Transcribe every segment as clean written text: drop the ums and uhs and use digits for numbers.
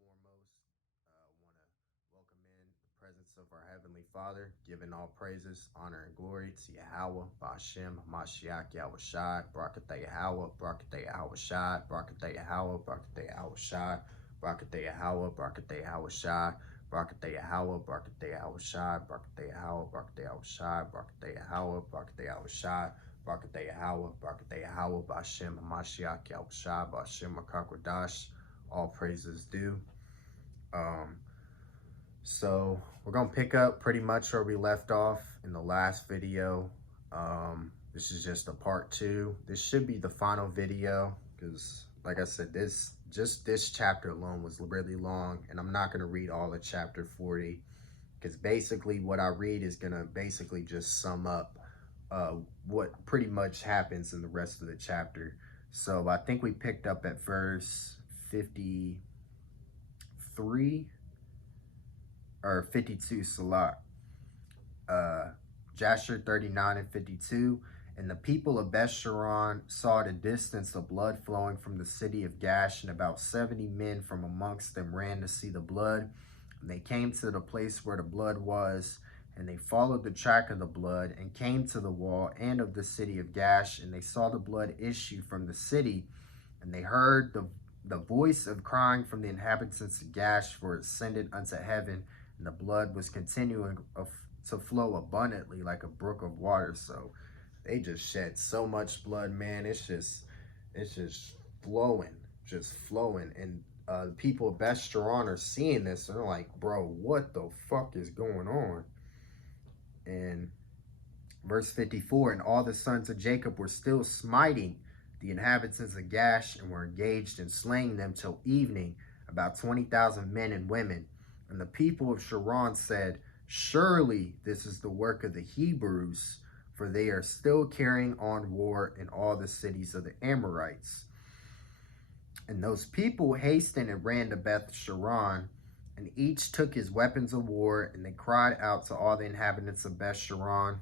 foremost, want to welcome in the presence of our Heavenly Father, giving all praises, honor, and glory to Yahweh, Ba'ashem, Mashiach, Yahweh Shai, Barakatah Yahweh, Barakatah Yahweh Shai, Barakatah Yahweh, Barakatah Yahweh Shai, Barakatah Yahweh, Barakatah Yahweh Shai, Barakatah Yahweh, Barakatah Yahweh Shai, Barakatah Yahweh, Barakatah Yahweh Shai, Barakatah Yahweh, Barakatah Yahweh Shai, Barakatah Yahweh, Barakatah Yahweh, Ba'ashem, Mashiach, Yahweh Shai, Ba'ashem, Makakwadash, all praises due. Um, so we're gonna pick up pretty much where we left off in the last video. This is just a part two. This should be the final video because, like I said, this chapter alone was really long, and I'm not gonna read all of chapter 40 because basically what I read is gonna basically just sum up what pretty much happens in the rest of the chapter. So I think we picked up at verse 53 or 52, Salat. Jasher 39 and 52. And the people of Bethsharon saw at a distance the blood flowing from the city of Gash, and about 70 men from amongst them ran to see the blood. And they came to the place where the blood was, and they followed the track of the blood, and came to the wall and of the city of Gash, and they saw the blood issue from the city, and they heard the voice of crying from the inhabitants of Gash, for it ascended unto heaven, and the blood was continuing to flow abundantly like a brook of water. So they just shed so much blood, man. It's just flowing, just flowing. And the people of Bethsharon are seeing this, and they're like, bro, what the fuck is going on? And verse 54, and all the sons of Jacob were still smiting the inhabitants of Gash, and were engaged in slaying them till evening, about 20,000 men and women. And the people of Sharon said, surely this is the work of the Hebrews, for they are still carrying on war in all the cities of the Amorites. And those people hastened and ran to Beth Sharon, and each took his weapons of war, and they cried out to all the inhabitants of Beth Sharon,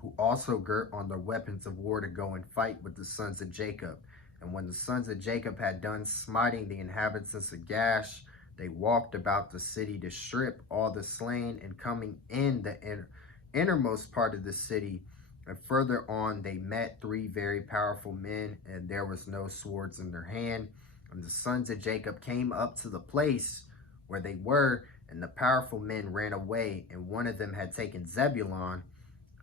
who also girt on their weapons of war, to go and fight with the sons of Jacob. And when the sons of Jacob had done smiting the inhabitants of Gash, they walked about the city to strip all the slain, and coming in the innermost part of the city, and further on they met 3 very powerful men, and there was no swords in their hand. And the sons of Jacob came up to the place where they were, and the powerful men ran away, and one of them had taken Zebulon,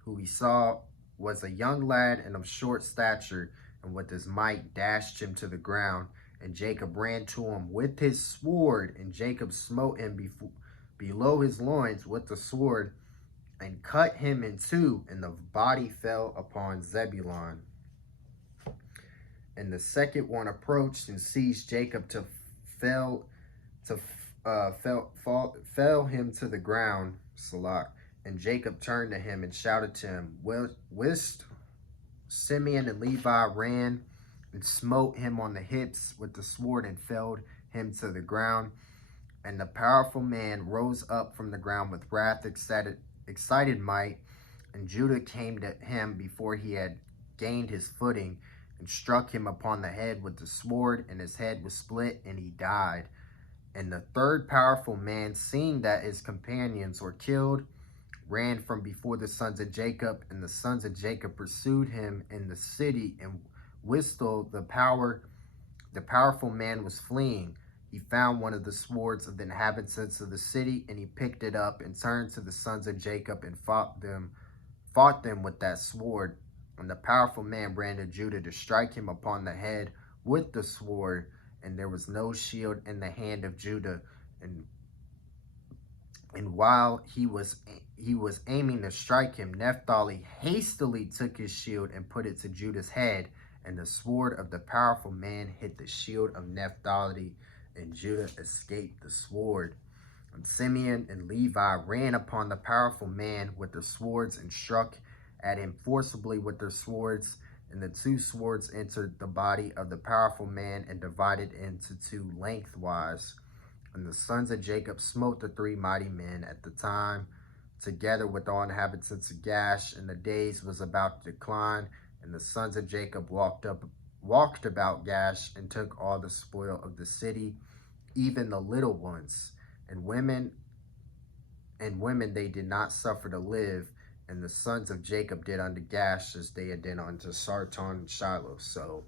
who he saw was a young lad and of short stature, and with his might dashed him to the ground. And Jacob ran to him with his sword, and Jacob smote him below his loins with the sword, and cut him in two, and the body fell upon Zebulon. And the second one approached and seized Jacob to fell him to the ground, Salah. And Jacob turned to him and shouted to him, whilst Simeon and Levi ran and smote him on the hips with the sword, and felled him to the ground. And the powerful man rose up from the ground with wrath, excited might, and Judah came to him before he had gained his footing, and struck him upon the head with the sword, and his head was split, and he died. And the third powerful man, seeing that his companions were killed, ran from before the sons of Jacob, and the sons of Jacob pursued him in the city, and whilst the powerful man was fleeing, he found one of the swords of the inhabitants of the city, and he picked it up, and turned to the sons of Jacob, and fought them with that sword. And the powerful man ran to Judah to strike him upon the head with the sword, and there was no shield in the hand of Judah. And while he was aiming to strike him, Naphtali hastily took his shield and put it to Judah's head, and the sword of the powerful man hit the shield of Naphtali, and Judah escaped the sword. And Simeon and Levi ran upon the powerful man with their swords, and struck at him forcibly with their swords. And the 2 swords entered the body of the powerful man, and divided into 2 lengthwise. And the sons of Jacob smote the 3 mighty men at the time, together with all inhabitants of Gash, and the days was about to decline. And the sons of Jacob walked about Gash, and took all the spoil of the city, even the little ones, and women they did not suffer to live. And the sons of Jacob did unto Gash as they had done unto Sarton and Shiloh. So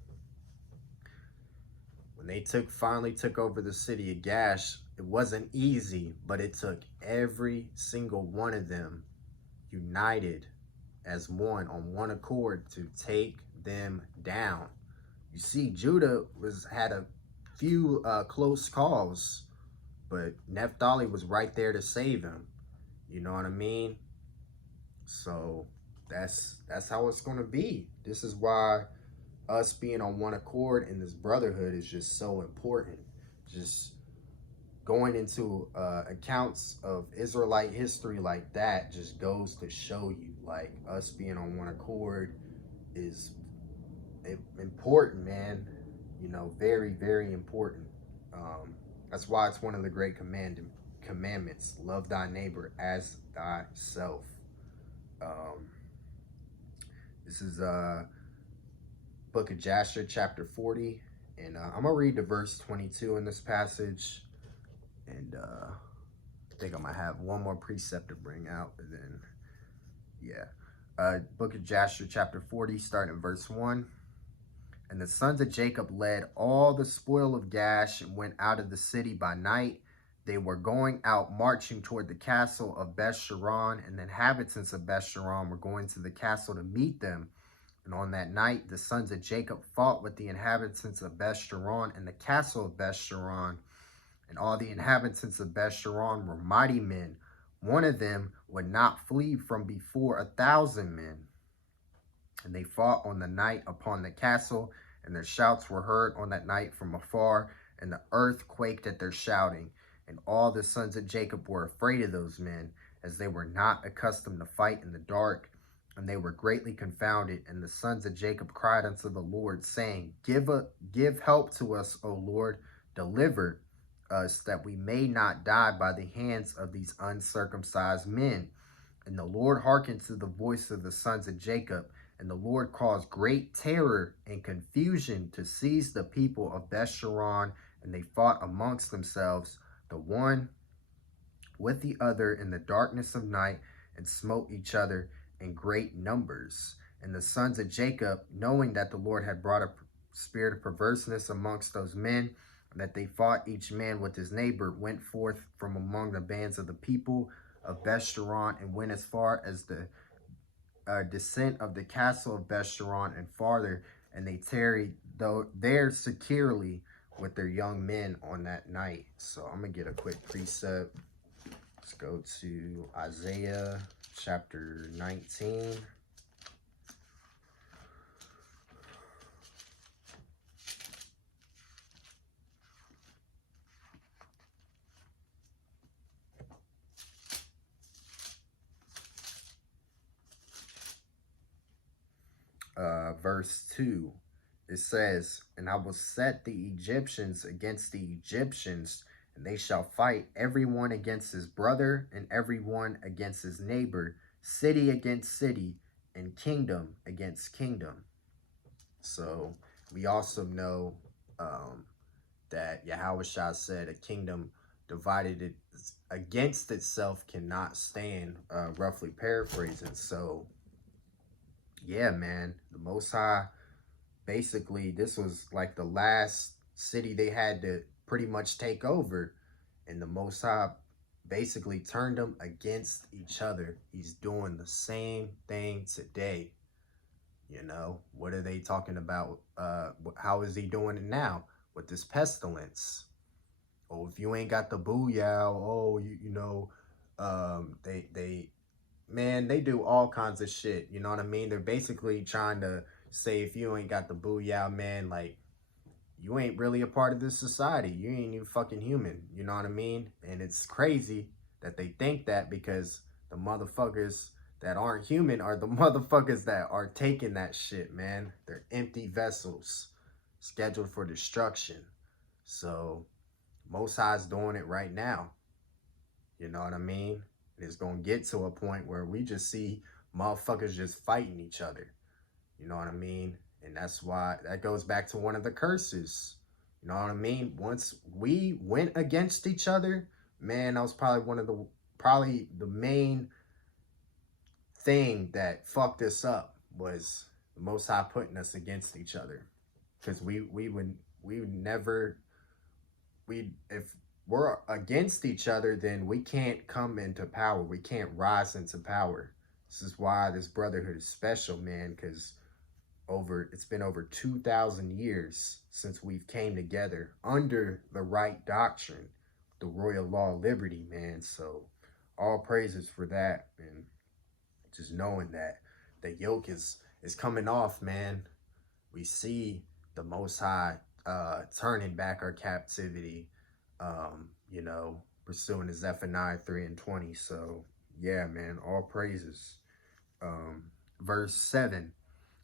when they finally took over the city of Gash, it wasn't easy, but it took every single one of them united as one on one accord to take them down. You see, Judah had a few close calls, but Naphtali was right there to save him. You know what I mean? So that's how it's going to be. This is why us being on one accord in this brotherhood is just so important. Just going into accounts of Israelite history like that just goes to show you, like, us being on one accord is important, man. You know, very, very important. That's why it's one of the great commandments. Love thy neighbor as thyself. This is book of Jasher, chapter 40. And I'm going to read the verse 22 in this passage. And I think I might have one more precept to bring out. And then, yeah. Book of Jasher, chapter 40, starting in verse 1. And the sons of Jacob led all the spoil of Gash and went out of the city by night. They were going out marching toward the castle of Beth-Sharon, and the inhabitants of Beth-Sharon were going to the castle to meet them. And on that night, the sons of Jacob fought with the inhabitants of Beth-Sharon and the castle of Beth-Sharon. And all the inhabitants of Beth-Sharon were mighty men. One of them would not flee from before 1,000 men. And they fought on the night upon the castle, and their shouts were heard on that night from afar, and the earth quaked at their shouting. And all the sons of Jacob were afraid of those men, as they were not accustomed to fight in the dark, and they were greatly confounded. And the sons of Jacob cried unto the Lord, saying, Give help to us, O Lord, deliver us, that we may not die by the hands of these uncircumcised men. And the Lord hearkened to the voice of the sons of Jacob, and the Lord caused great terror and confusion to seize the people of Beth-Sharon, and they fought amongst themselves, the one with the other in the darkness of night, and smote each other in great numbers. And the sons of Jacob, knowing that the Lord had brought a spirit of perverseness amongst those men, and that they fought each man with his neighbor, went forth from among the bands of the people of Beth-Sharon, and went as far as the descent of the castle of Beth-Sharon and farther, and they tarried there securely with their young men on that night. So I'm gonna get a quick precept. Let's go to Isaiah chapter 19. Verse 2, it says, And I will set the Egyptians against the Egyptians, and they shall fight every one against his brother, and every one against his neighbor, city against city, and kingdom against kingdom. So we also know that Yahushua said a kingdom divided against itself cannot stand, roughly paraphrasing. So yeah, man, the Most High, basically, this was like the last city they had to pretty much take over. And the Most High basically turned them against each other. He's doing the same thing today. You know, what are they talking about? How is he doing it now with this pestilence? Oh, if you ain't got the booyah, oh, man, they do all kinds of shit. You know what I mean? They're basically trying to say, if you ain't got the booyah, man, like, you ain't really a part of this society. You ain't even fucking human. You know what I mean? And it's crazy that they think that, because the motherfuckers that aren't human are the motherfuckers that are taking that shit, man. They're empty vessels scheduled for destruction. So Most High's doing it right now. You know what I mean? It's going to get to a point where we just see motherfuckers just fighting each other. You know what I mean? And that's why, that goes back to one of the curses. You know what I mean? Once we went against each other, man, that was probably the main thing that fucked us up was the Most High putting us against each other. Because we would never we if we're against each other, then we can't come into power. We can't rise into power. This is why this brotherhood is special, man, because it's been over 2,000 years since we've came together under the right doctrine, the royal law of liberty, man. So all praises for that, and just knowing that the yoke is coming off, man. We see the Most High turning back our captivity, pursuing the Zephaniah 3 and 20. So yeah, man, all praises. Verse 7.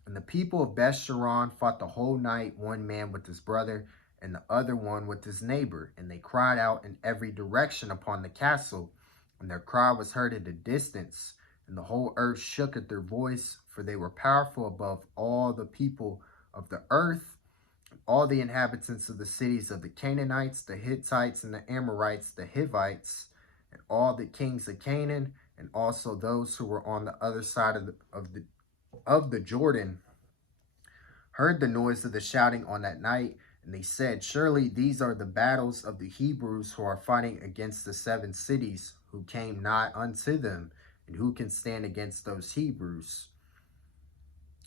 And the people of Bethsharon fought the whole night, one man with his brother, and the other one with his neighbor. And they cried out in every direction upon the castle, and their cry was heard at a distance. And the whole earth shook at their voice, for they were powerful above all the people of the earth. All the inhabitants of the cities of the Canaanites, the Hittites, and the Amorites, the Hivites, and all the kings of Canaan, and also those who were on the other side of the Jordan, heard the noise of the shouting on that night, and they said, surely these are the battles of the Hebrews who are fighting against the 7 cities who came nigh unto them, and who can stand against those Hebrews?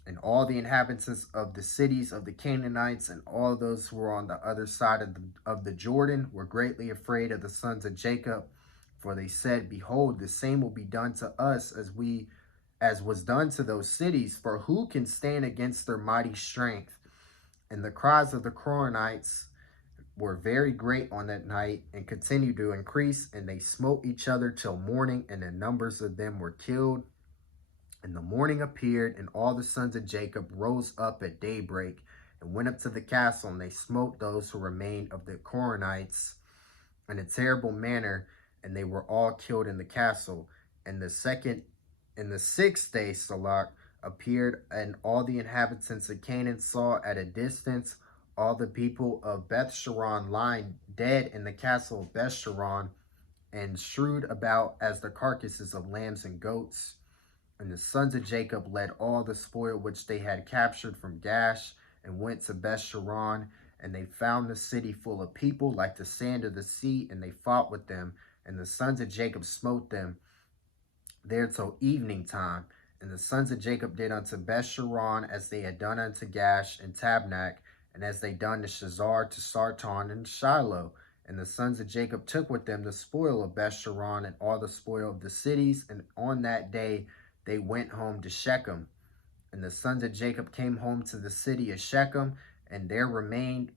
And all the inhabitants of the cities of the Canaanites and all those who were on the other side of the Jordan were greatly afraid of the sons of Jacob, for they said, behold, the same will be done to us as was done to those cities, for who can stand against their mighty strength? And the cries of the Coronites were very great on that night, and continued to increase, and they smote each other till morning, and the numbers of them were killed. And the morning appeared, and all the sons of Jacob rose up at daybreak, and went up to the castle, and they smote those who remained of the Coronites in a terrible manner, and they were all killed in the castle. And the 6th day, Salak appeared, and all the inhabitants of Canaan saw at a distance all the people of Bethsharon lying dead in the castle of Bethsharon, and strewed about as the carcasses of lambs and goats. And the sons of Jacob led all the spoil which they had captured from Gash, and went to Bethsharon, and they found the city full of people like the sand of the sea, and they fought with them. And the sons of Jacob smote them there till evening time. And the sons of Jacob did unto Bethsharon as they had done unto Gash and Tabnak, and as they done to Shazar, to Sarton, and Shiloh. And the sons of Jacob took with them the spoil of Bethsharon, and all the spoil of the cities. And on that day they went home to Shechem. And the sons of Jacob came home to the city of Shechem, and they remained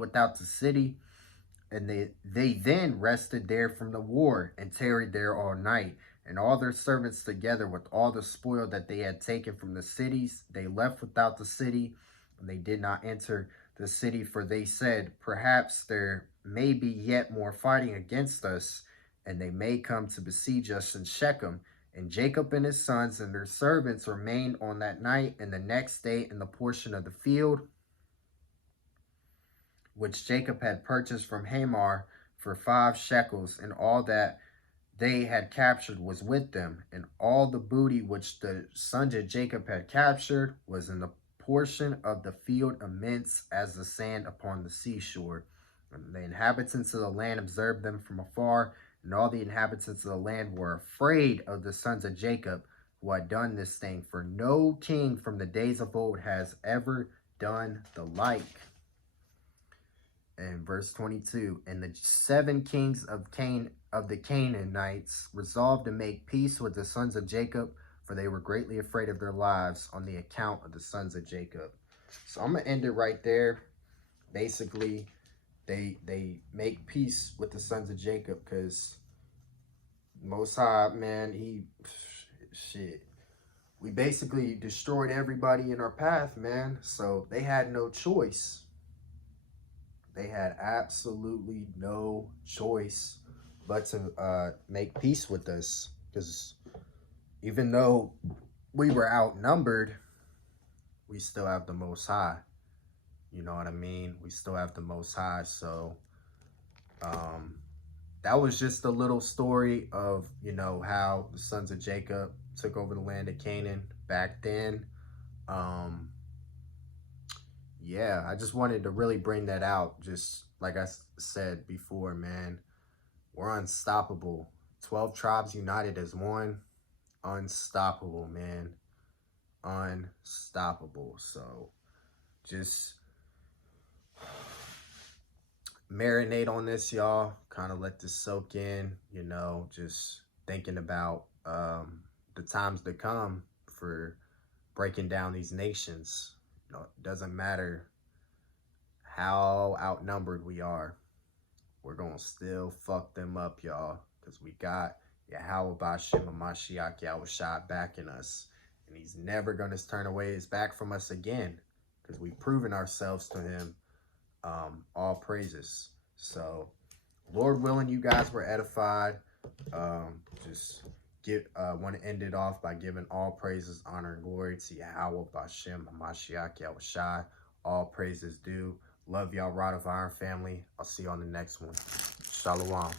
without the city. And they then rested there from the war, and tarried there all night. And all their servants together with all the spoil that they had taken from the cities, they left without the city, and they did not enter the city, for they said, perhaps there may be yet more fighting against us, and they may come to besiege us in Shechem. And Jacob and his sons and their servants remained on that night and the next day in the portion of the field which Jacob had purchased from Hamor for 5 shekels, and all that they had captured was with them. And all the booty which the sons of Jacob had captured was in the portion of the field immense as the sand upon the seashore. And the inhabitants of the land observed them from afar, and all the inhabitants of the land were afraid of the sons of Jacob, who had done this thing, for no king from the days of old has ever done the like. And verse 22, and the 7 kings of the Canaanites resolved to make peace with the sons of Jacob, for they were greatly afraid of their lives on the account of the sons of Jacob. So I'm going to end it right there. Basically, they make peace with the sons of Jacob, because Most High, man, we basically destroyed everybody in our path, man. So they had no choice. They had absolutely no choice but to make peace with us, because even though we were outnumbered, we still have the Most High. You know what I mean? We still have the Most High. So that was just a little story of, you know, how the sons of Jacob took over the land of Canaan back then. Um, yeah, I just wanted to really bring that out. Just like I said before, man, we're unstoppable. 12 tribes united as one. Unstoppable, man. Unstoppable. So just marinate on this, y'all. Kind of let this soak in, you know, just thinking about the times to come for breaking down these nations. You know, it doesn't matter how outnumbered we are. We're going to still fuck them up, y'all, because we got Yahweh Bashem Mashiach Yahushua backing us. And he's never going to turn away his back from us again, because we've proven ourselves to him. All praises. So, Lord willing, you guys were edified. Just want to end it off by giving all praises, honor, and glory to Yahweh Bashem Mashiach Yahushua. All praises due. Love y'all, Rod of Iron family. I'll see you on the next one. Shalom.